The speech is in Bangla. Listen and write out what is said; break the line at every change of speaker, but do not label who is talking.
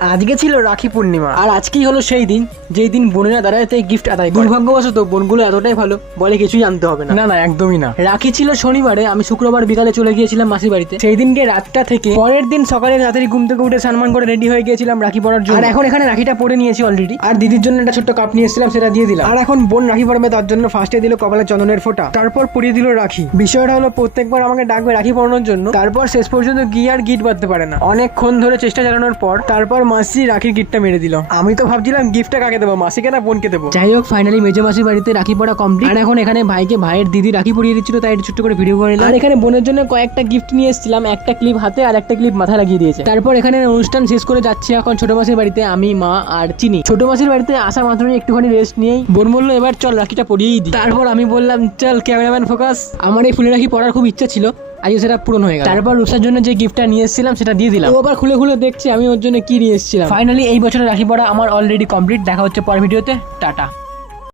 আজকে ছিল রাখি পূর্ণিমা।
আর আজকেই হলো সেই দিন যেই দিন বোনেরা দাঁড়াতে গিফট আদায় দুর্ভাগ্যবশত বোনগুলো এতটাই ভালো বলে কিছুই জানতে হবে না।
না না একদমই না।
রাখি ছিল শনিবারে আমি শুক্রবার বিকালে চলে গিয়েছিলাম মাসির বাড়িতে। সেই দিনকে রাতটা থেকে পরের দিন সকালে তাড়াতাড়ি ঘুম থেকে উঠে স্নান করে রেডি হয়ে গিয়েছিলাম রাখি পরার জন্য। আর এখন এখানে রাখিটা পরে নিয়েছি অলরেডি আর দিদির জন্য একটা ছোট্ট কাপ নিয়ে এসেছিলাম সেটা দিয়ে দিলাম।
আর এখন বোন রাখি পরাবে তার জন্য ফার্স্টে দিল কপালে চন্দনের ফোঁটা। তারপর পরিয়ে দিল রাখি। বিষয়টা হলো প্রত্যেকবার আমাকে ডাকবে রাখি পরানোর জন্য। তারপর শেষ পর্যন্ত গিয়ে আর গিট বাঁধতে পারে না। অনেকক্ষণ ধরে চেষ্টা চালানোর পর তারপর মাসি রাখির গিফটটা মেরে দিল। আমি তো ভাবছিলাম গিফটটা কাকে দেবো? মাসিকে না বোনকে দেবো?
যাই হোক ফাইনালি মেজো মাসির বাড়িতে রাখি পড়া কমপ্লিট আর এখন এখানে ভাইকে ভাইয়ের দিদি রাখি পরিয়ে দিচ্ছিল তাই একটু ছোট্ট করে ভিডিও করে আর এখানে বোনের জন্য কয়েকটা গিফট নিয়ে এসেছিলাম একটা ক্লিপ হাতে আর একটা ক্লিপ মাথায় লাগিয়ে দিয়েছে। তারপর এখানে অনুষ্ঠান শেষ করে যাচ্ছি এখন ছোট মাসির বাড়িতে আমি মা আর চিনি। ছোট মাসির বাড়িতে আসা মাত্রই একটুখানি রেস্ট নিয়েই বোন বলল এবার চল রাখিটা পরিয়েই দিই। তারপর আমি বললাম চল ক্যামেরাম্যান ফোকাস আমার এই ফুলের রাখি পড়ার খুব ইচ্ছা ছিল আজকে সেটা পূরণ হয়ে গেল। তারপর রূপসার জন্য যে গিফটটা নিয়ে এসেছিলাম সেটা দিয়ে দিলাম। ও আবার খুলে খুলে দেখছি আমি ওর জন্য কি নিয়ে এসেছিলাম। ফাইনালি এই বছরের রাখি পড়া আমার অলরেডি কমপ্লিট দেখা হচ্ছে পরের ভিডিওতে। টাটা।